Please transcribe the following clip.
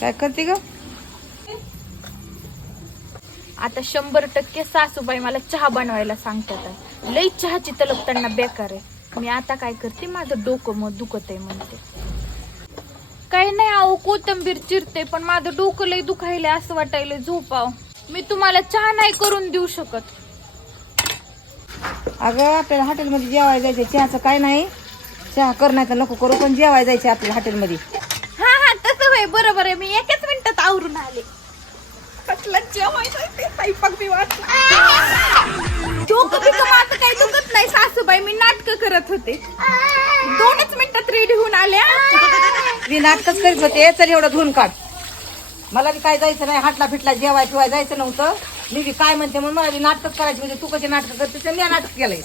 काय करते ग? आता 100% सासूबाई मला चहा बनवायला सांगतात आहे. लई चहाची तलब त्यांना बेकार आहे. मी आता काय करते, माझं डोकं मग दुखत आहे म्हणते. काही नाही आहो, कोथिंबीर चिरते पण माझं डोकं लई दुखायले, असं वाटायले झोपाव. मी तुम्हाला चहा नाही करून देऊ शकत. अगं आपल्याला हॉटेलमध्ये जेवायला जायचं, चहाचं काय नाही. चहा कर नाही तर नको करू, पण जेवायला जायचं आपल्याला हॉटेलमध्ये. हा हा तसं होय, बरोबर आहे. मी एकाच मिनिटात आवरून आले. कसलं जेवायचं ते स्वयंपाक बी डोकं बिकं माझं काही दुखत नाही सासूबाई, मी नाटकं करत होते. 2च मिनिटात रेडी होऊन आल्या. मी नाटकच करीत होते. चल एवढं धुवून काढ. मला बी काय जायचं नाही, हाटला फिटला जेवाय पिवाय जायचं नव्हतं. मी बी काय म्हणते म्हणून मला बी नाटकच करायची. म्हणजे तू कशी नाटक करते, मी नाटक केलंय.